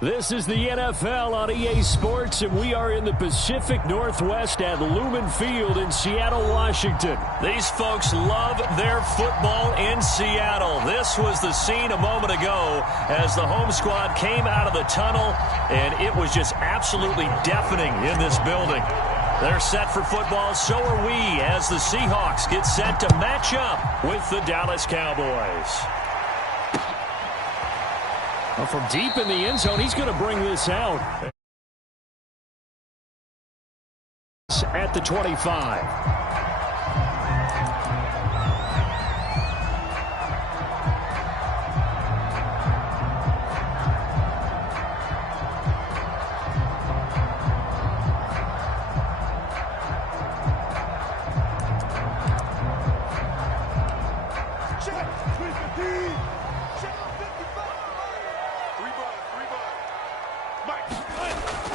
This is the NFL on EA Sports, and we are in the Pacific Northwest at Lumen Field in Seattle, Washington. These folks love their football in Seattle. This was the scene a moment ago as the home squad came out of the tunnel, and it was just absolutely deafening in this building. They're set for football, so are we, as the Seahawks get set to match up with the Dallas Cowboys. Well, from deep in the end zone, he's going to bring this out. At the 25.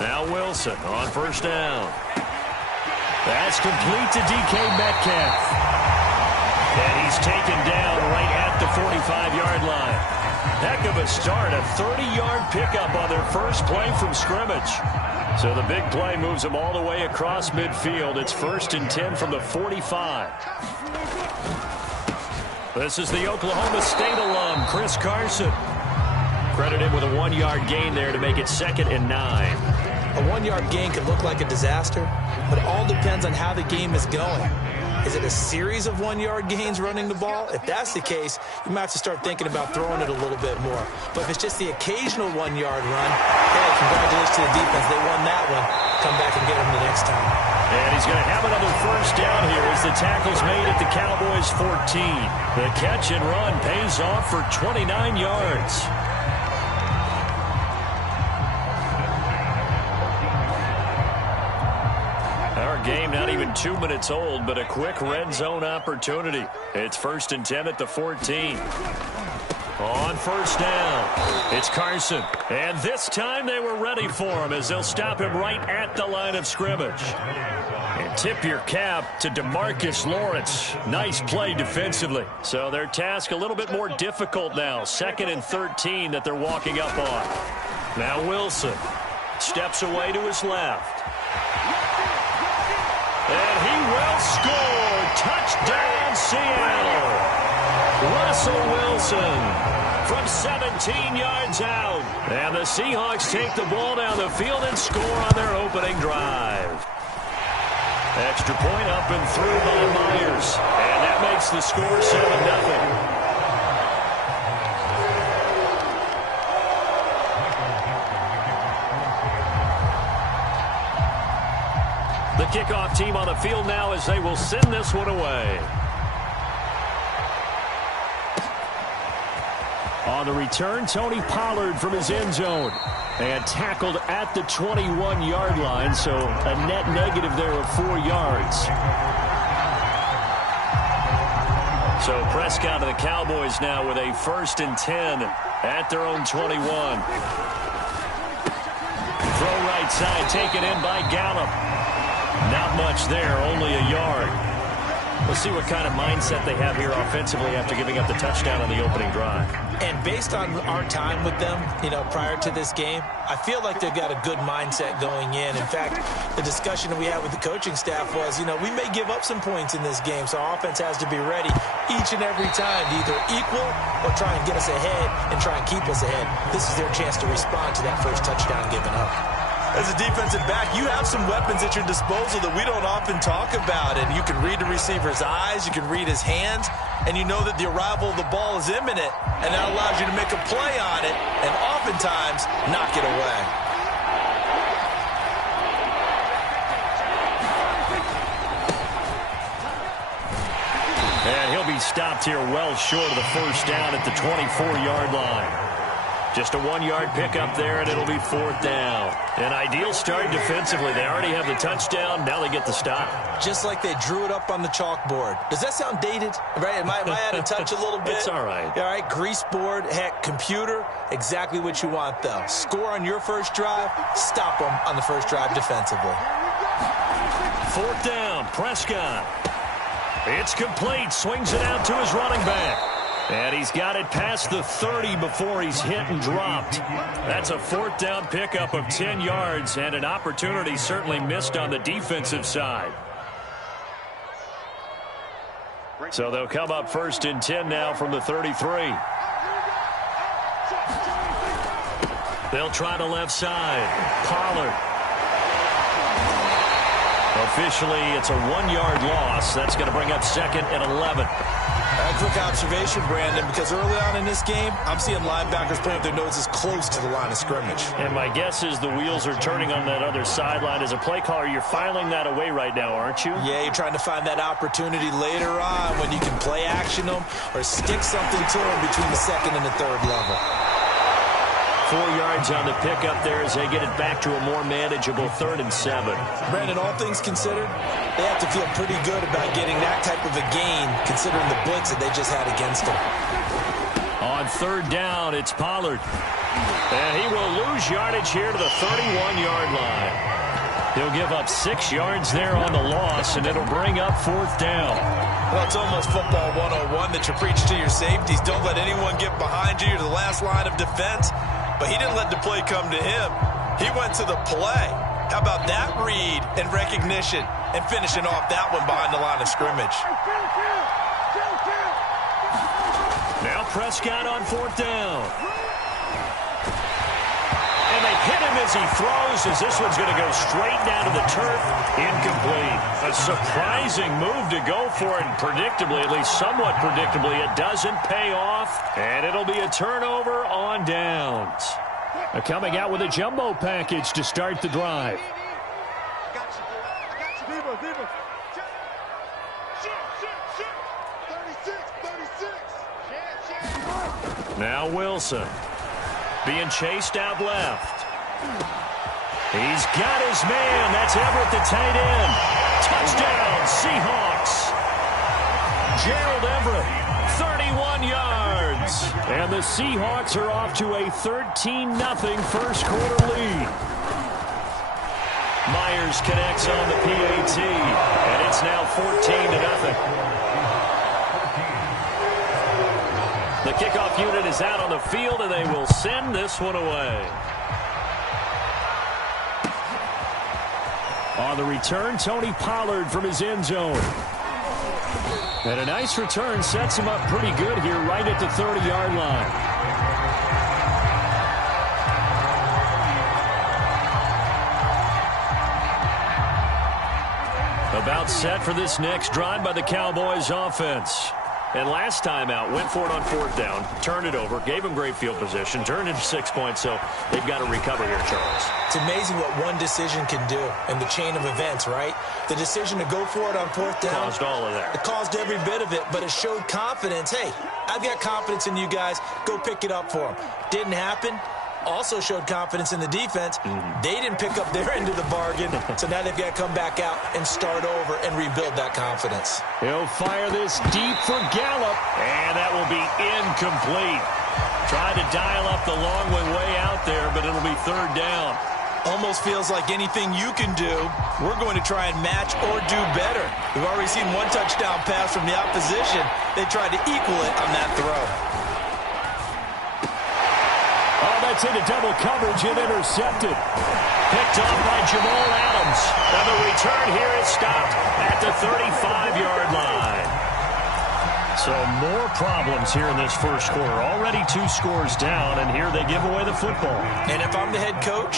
Now Wilson on first down. That's complete to DK Metcalf. And he's taken down right at the 45-yard line. Heck of a start, a 30-yard pickup on their first play from scrimmage. So the big play moves them all the way across midfield. It's 1st and 10 from the 45. This is the Oklahoma State alum, Chris Carson. Credited with a 1-yard gain there to make it 2nd and 9. A 1-yard gain can look like a disaster, but it all depends on how the game is going. Is it a series of 1-yard gains running the ball? If that's the case, you might have to start thinking about throwing it a little bit more. But if it's just the occasional 1-yard run, hey, congratulations to the defense. They won that one. Come back and get them the next time. And he's going to have another first down here as the tackle's made at the Cowboys' 14. The catch and run pays off for 29 yards. Game not even 2 minutes old, but a quick red zone opportunity. It's 1st and 10 at the 14. On first down, it's Carson. And this time they were ready for him as they'll stop him right at the line of scrimmage. And tip your cap to DeMarcus Lawrence. Nice play defensively. So their task a little bit more difficult now. 2nd and 13 that they're walking up on. Now Wilson steps away to his left. And he will score. Touchdown, Seattle. Russell Wilson from 17 yards out. And the Seahawks take the ball down the field and score on their opening drive. Extra point up and through by Myers. And that makes the score 7-0. The kickoff team on the field now as they will send this one away. On the return, Tony Pollard from his end zone. And tackled at the 21-yard line, so a net negative there of 4 yards. So Prescott and the Cowboys now with a 1st and 10 at their own 21. Throw right side, taken in by Gallup. Not much there, only a yard. We'll see what kind of mindset they have here offensively after giving up the touchdown on the opening drive. And based on our time with them, prior to this game, I feel like they've got a good mindset going in. In fact, the discussion that we had with the coaching staff was, we may give up some points in this game, so our offense has to be ready each and every time to either equal or try and get us ahead and try and keep us ahead. This is their chance to respond to that first touchdown given up. As a defensive back, you have some weapons at your disposal that we don't often talk about. And you can read the receiver's eyes, you can read his hands, and you know that the arrival of the ball is imminent. And that allows you to make a play on it and oftentimes knock it away. And he'll be stopped here well short of the first down at the 24-yard line. Just a 1-yard pickup there, and it'll be 4th down. An ideal start defensively. They already have the touchdown. Now they get the stop. Just like they drew it up on the chalkboard. Does that sound dated? Right? Am I out of touch a little bit? It's all right. All right, grease board, heck, computer, exactly what you want, though. Score on your first drive, stop them on the first drive defensively. 4th down, Prescott. It's complete. Swings it out to his running back. And he's got it past the 30 before he's hit and dropped. That's a 4th down pickup of 10 yards and an opportunity certainly missed on the defensive side. So they'll come up 1st and 10 now from the 33. They'll try to left side. Pollard. Officially, it's a 1-yard loss. That's going to bring up 2nd and 11. A quick observation, Brandon, because early on in this game, I'm seeing linebackers playing with their noses close to the line of scrimmage. And my guess is the wheels are turning on that other sideline. As a play caller, you're filing that away right now, aren't you? Yeah, you're trying to find that opportunity later on when you can play action them or stick something to them between the 2nd and the 3rd level. 4 yards on the pickup there as they get it back to a more manageable 3rd and 7. Brandon, all things considered, they have to feel pretty good about getting that type of a gain considering the blitz that they just had against them. On 3rd down, it's Pollard. And he will lose yardage here to the 31-yard line. He'll give up 6 yards there on the loss, and it'll bring up 4th down. Well, it's almost football 101 that you preach to your safeties. Don't let anyone get behind you. You're the last line of defense. But he didn't let the play come to him. He went to the play. How about that read and recognition and finishing off that one behind the line of scrimmage? Now Prescott on 4th down. And they hit him as he throws, as this one's going to go straight down to the turf. Incomplete. A surprising move to go for it, and predictably, at least somewhat predictably, it doesn't pay off, and it'll be a turnover on downs. Coming out with a jumbo package to start the drive. Now Wilson being chased out left. He's got his man. That's Everett, the tight end. Touchdown, Seahawks. Gerald Everett, 31 yards. And the Seahawks are off to a 13-0 first quarter lead. Myers connects on the PAT, and it's now 14-0. The kickoff unit is out on the field, and they will send this one away. On the return, Tony Pollard from his end zone. And a nice return sets him up pretty good here right at the 30-yard line. About set for this next drive by the Cowboys offense. And last time out, went for it on 4th down, turned it over, gave him great field position, turned into 6 points, so they've got to recover here, Charles. It's amazing what one decision can do in the chain of events, right? The decision to go for it on 4th down. Caused all of that. It caused every bit of it, but it showed confidence. Hey, I've got confidence in you guys. Go pick it up for them. Didn't happen. Also showed confidence in the defense. They didn't pick up their end of the bargain, so now they've got to come back out and start over and rebuild that confidence. He'll fire this deep for Gallup, and that will be incomplete. Tried to dial up the long way out there, but it'll be 3rd down. Almost feels like anything you can do, we're going to try and match or do better. We've already seen one touchdown pass from the opposition. They tried to equal it on that throw. Oh, that's into double coverage and intercepted. Picked off by Jamal Adams. And the return here is stopped at the 35-yard line. So more problems here in this first quarter. Already 2 scores down, and here they give away the football. And if I'm the head coach,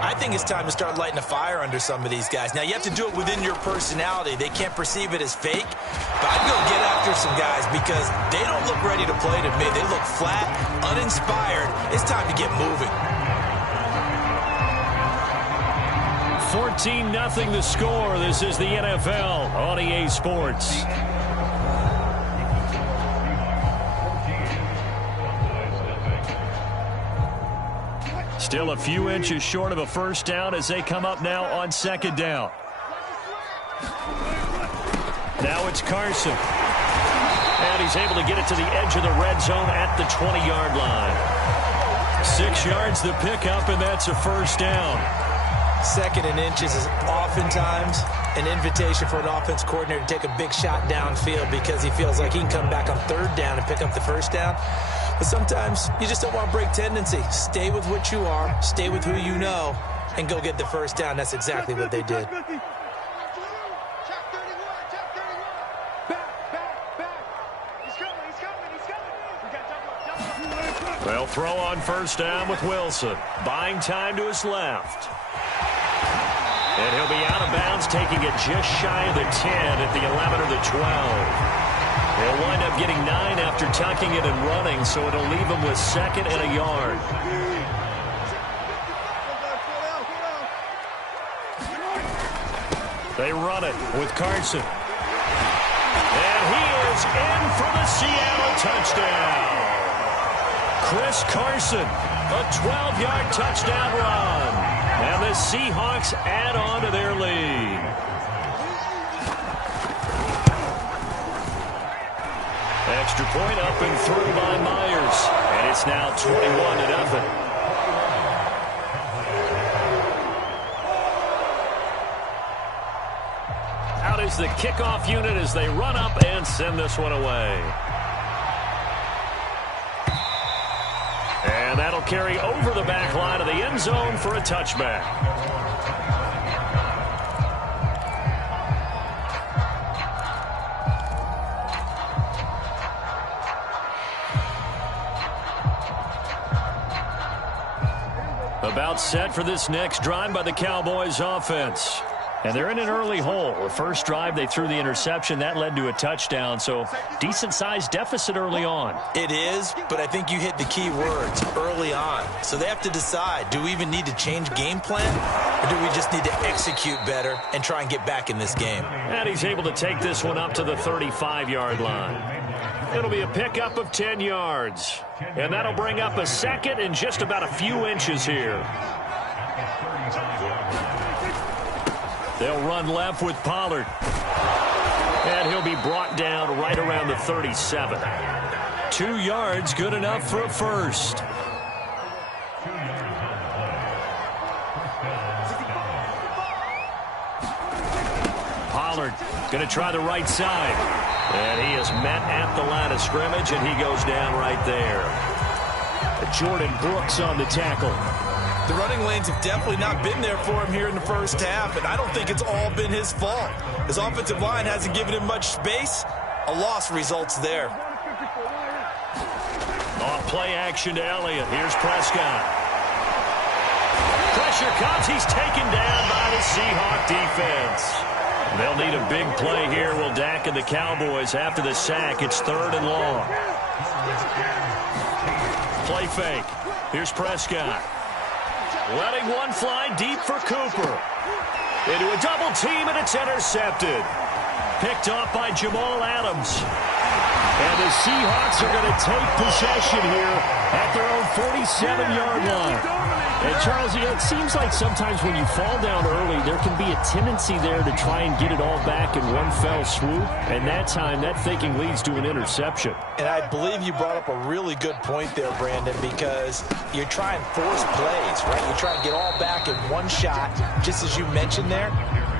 I think it's time to start lighting a fire under some of these guys. Now, you have to do it within your personality. They can't perceive it as fake. But I'd go get after some guys because they don't look ready to play to me. They look flat, uninspired. It's time to get moving. 14-0 the score. This is the NFL on EA Sports. Still a few inches short of a first down as they come up now on 2nd down. Now it's Carson. And he's able to get it to the edge of the red zone at the 20-yard line. 6 yards the pickup, and that's a first down. Second and inches is oftentimes an invitation for an offense coordinator to take a big shot downfield because he feels like he can come back on third down and pick up the first down. But sometimes you just don't want to break tendency. Stay with what you are, stay with who you know, and go get the first down. That's exactly what they did. They'll throw on first down with Wilson. Buying time to his left. And he'll be out of bounds, taking it just shy of the 10 at the 11 or the 12. He'll wind up getting 9 after tucking it and running, so it'll leave him with second and a yard. They run it with Carson. And he is in for the Seattle touchdown. Chris Carson, a 12-yard touchdown run. And the Seahawks add on to their lead. Extra point up and through by Myers. And it's now 21-0. Out is the kickoff unit as they run up and send this one away. And that'll carry over the back line of the end zone for a touchback. About set for this next drive by the Cowboys offense. And they're in an early hole. The first drive, they threw the interception. That led to a touchdown, so decent-sized deficit early on. It is, but I think you hit the key words, early on. So they have to decide, do we even need to change game plan, or do we just need to execute better and try and get back in this game? And he's able to take this one up to the 35-yard line. It'll be a pickup of 10 yards. And that'll bring up a second and just about a few inches here. They'll run left with Pollard. And he'll be brought down right around the 37. 2 yards, good enough for a first. Pollard going to try the right side. And he is met at the line of scrimmage, and he goes down right there. Jordan Brooks on the tackle. The running lanes have definitely not been there for him here in the first half, and I don't think it's all been his fault. His offensive line hasn't given him much space. A loss results there. Off play action to Elliott. Here's Prescott. Pressure comes. He's taken down by the Seahawk defense. They'll need a big play here. Will Dak and the Cowboys after the sack. It's 3rd and long. Play fake. Here's Prescott. Letting one fly deep for Cooper. Into a double team, and it's intercepted. Picked off by Jamal Adams. And the Seahawks are going to take possession here at their own 47-yard line. And Charles, it seems like sometimes when you fall down early, there can be a tendency there to try and get it all back in one fell swoop. And that time, that thinking leads to an interception. And I believe you brought up a really good point there, Brandon, because you're trying to force plays, right? You try and get all back in one shot, just as you mentioned there.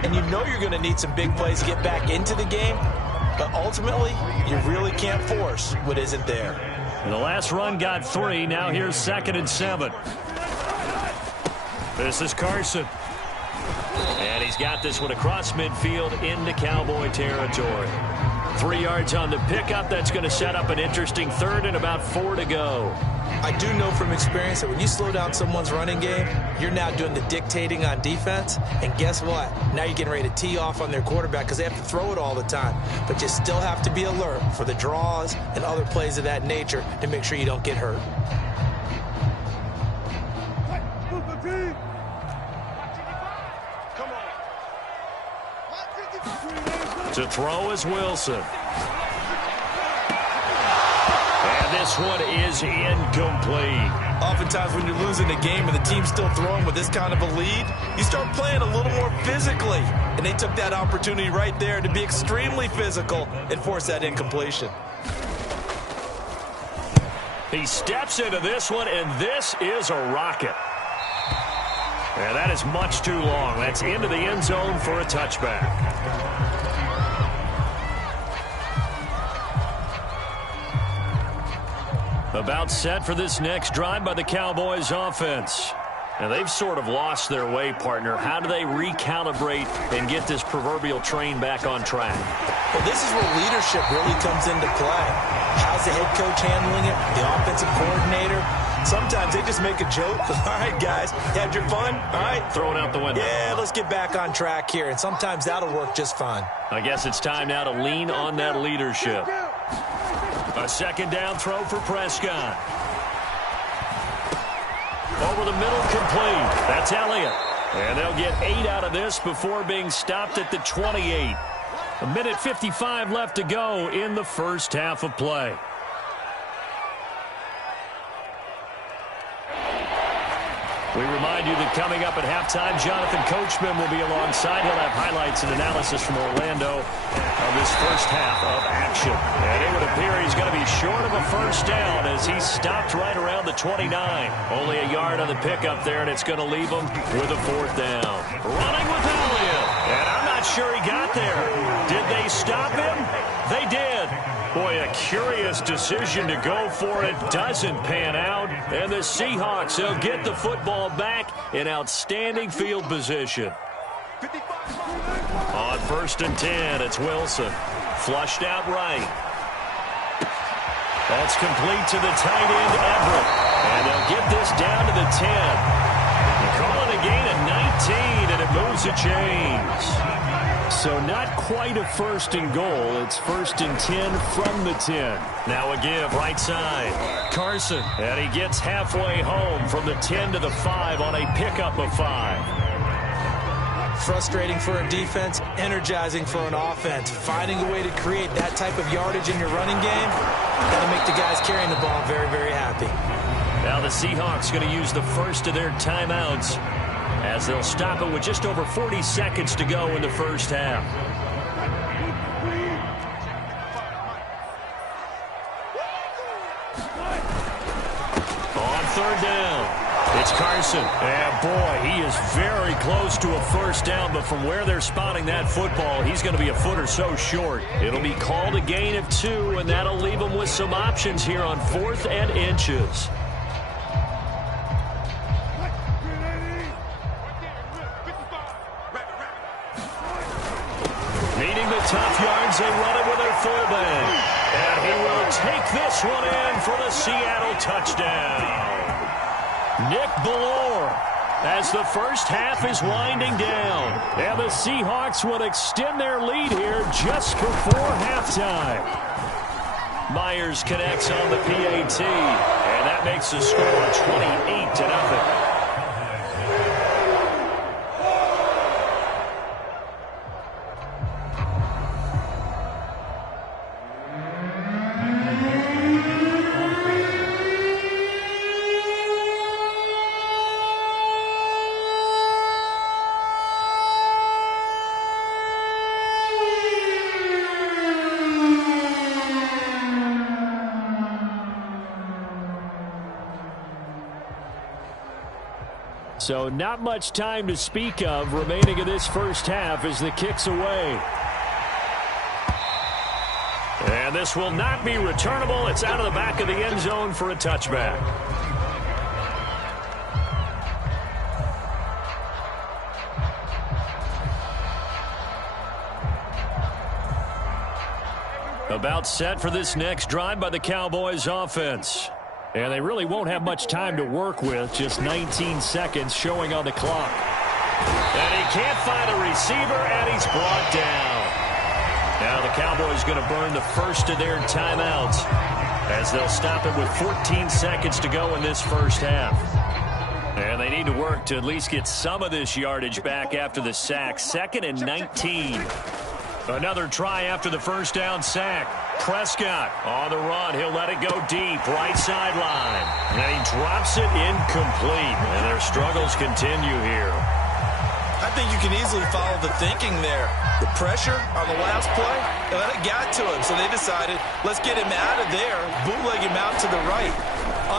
And you know you're going to need some big plays to get back into the game. But ultimately, you really can't force what isn't there. And the last run got 3. Now here's 2nd and 7. This is Carson. And he's got this one across midfield into Cowboy territory. 3 yards on the pickup. That's going to set up an interesting 3rd and about 4 to go. I do know from experience that when you slow down someone's running game, you're now doing the dictating on defense. And guess what? Now you're getting ready to tee off on their quarterback because they have to throw it all the time. But you still have to be alert for the draws and other plays of that nature to make sure you don't get hurt. To throw is Wilson. And this one is incomplete. Oftentimes when you're losing a game and the team's still throwing with this kind of a lead, you start playing a little more physically. And they took that opportunity right there to be extremely physical and force that incompletion. He steps into this one, and this is a rocket. And that is much too long. That's into the end zone for a touchback. About set for this next drive by the Cowboys offense. And they've sort of lost their way, partner. How do they recalibrate and get this proverbial train back on track? Well, this is where leadership really comes into play. How's the head coach handling it? The offensive coordinator? Sometimes they just make a joke. All right, guys, you had your fun? All right. Throw it out the window. Yeah, let's get back on track here. And sometimes that'll work just fine. I guess it's time now to lean on that leadership. A second down throw for Prescott. Over the middle, complete. That's Elliott. And they'll get 8 out of this before being stopped at the 28. A minute 55 left to go in the first half of play. We remind you that coming up at halftime, Jonathan Coachman will be alongside. He'll have highlights and analysis from Orlando of this first half of action. And it would appear he's going to be short of a first down as he stopped right around the 29. Only a yard on the pickup there, and it's going to leave him with a fourth down. Running with Elliott. And I'm not sure he got there. Did they stop him? They did. Boy, a curious decision to go for it. Doesn't pan out. And the Seahawks will get the football back in outstanding field position. On 1st and 10, it's Wilson. Flushed out right. That's complete to the tight end, Everett. And they'll get this down to the 10. They call it a gain of 19, and it moves the chains. So not quite a first and goal. It's 1st and 10 from the 10. Now a give right side. Carson. And he gets halfway home from the 10 to the 5 on a pickup of 5. Frustrating for a defense, energizing for an offense. Finding a way to create that type of yardage in your running game, that'll make the guys carrying the ball very, very happy. Now the Seahawks going to use the first of their timeouts as they'll stop it with just over 40 seconds to go in the first half. On 3rd down, it's Carson. And boy, he is very close to a first down, but from where they're spotting that football, he's going to be a foot or so short. It'll be called a gain of 2, and that'll leave him with some options here on 4th and inches. Tough yards, they run it with their fullback. And he will take this one in for the Seattle touchdown. Nick Ballore, as the first half is winding down. And the Seahawks will extend their lead here just before halftime. Myers connects on the PAT, and that makes the score 28-0. So not much time to speak of remaining in this first half as the kick's away. And this will not be returnable. It's out of the back of the end zone for a touchback. About set for this next drive by the Cowboys offense. And they really won't have much time to work with, just 19 seconds showing on the clock. And he can't find a receiver, and he's brought down. Now the Cowboys going to burn the first of their timeouts as they'll stop it with 14 seconds to go in this first half. And they need to work to at least get some of this yardage back after the sack. 2nd and 19. Another try after the first down sack. Prescott on the run. He'll let it go deep. Right sideline. And he drops it incomplete. And their struggles continue here. I think you can easily follow the thinking there. The pressure on the last play, and then it got to him. So they decided, let's get him out of there, bootleg him out to the right.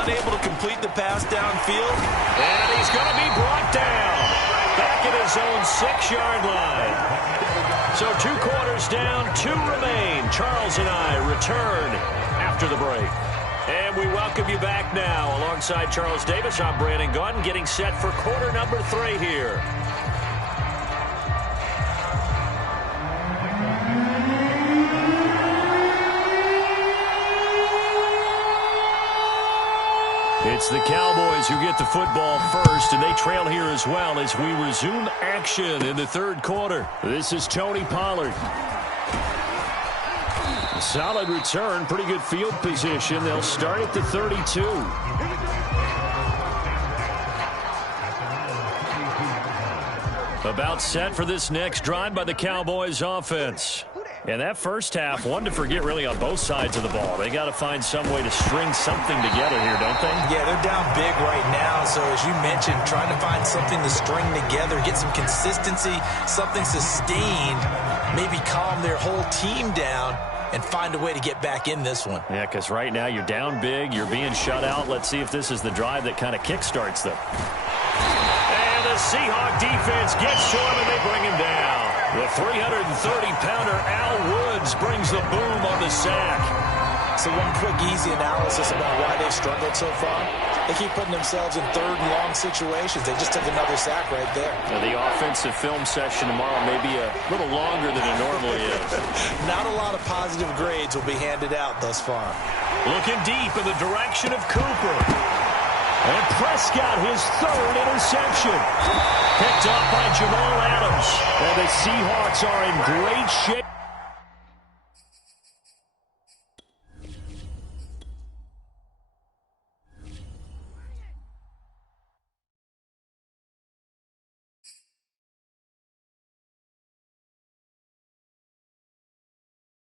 Unable to complete the pass downfield. And he's going to be brought down. his own 6-yard line. So 2 quarters down, 2 remain. Charles and I return after the break. And we welcome you back now. Alongside Charles Davis, I'm Brandon Gaudin, getting set for quarter number 3 here. It's the Cowboys who get the football first, and they trail here as well as we resume action in the 3rd quarter. This is Tony Pollard. A solid return, pretty good field position. They'll start at the 32. About set for this next drive by the Cowboys offense. And that first half, one to forget really on both sides of the ball. They got to find some way to string something together here, don't they? Yeah, they're down big right now. So as you mentioned, trying to find something to string together, get some consistency, something sustained, maybe calm their whole team down and find a way to get back in this one. Yeah, because right now you're down big, you're being shut out. Let's see if this is the drive that kind of kickstarts them. And the Seahawk defense gets to him and they bring him down. The 330-pounder Al Woods brings the boom on the sack. So one quick, easy analysis about why they've struggled so far. They keep putting themselves in 3rd and long situations. They just took another sack right there. Now, the offensive film session tomorrow may be a little longer than it normally is. Not a lot of positive grades will be handed out thus far. Looking deep in the direction of Cooper. And Prescott, his 3rd interception. Picked up by Jamal Adams. And the Seahawks are in great shape.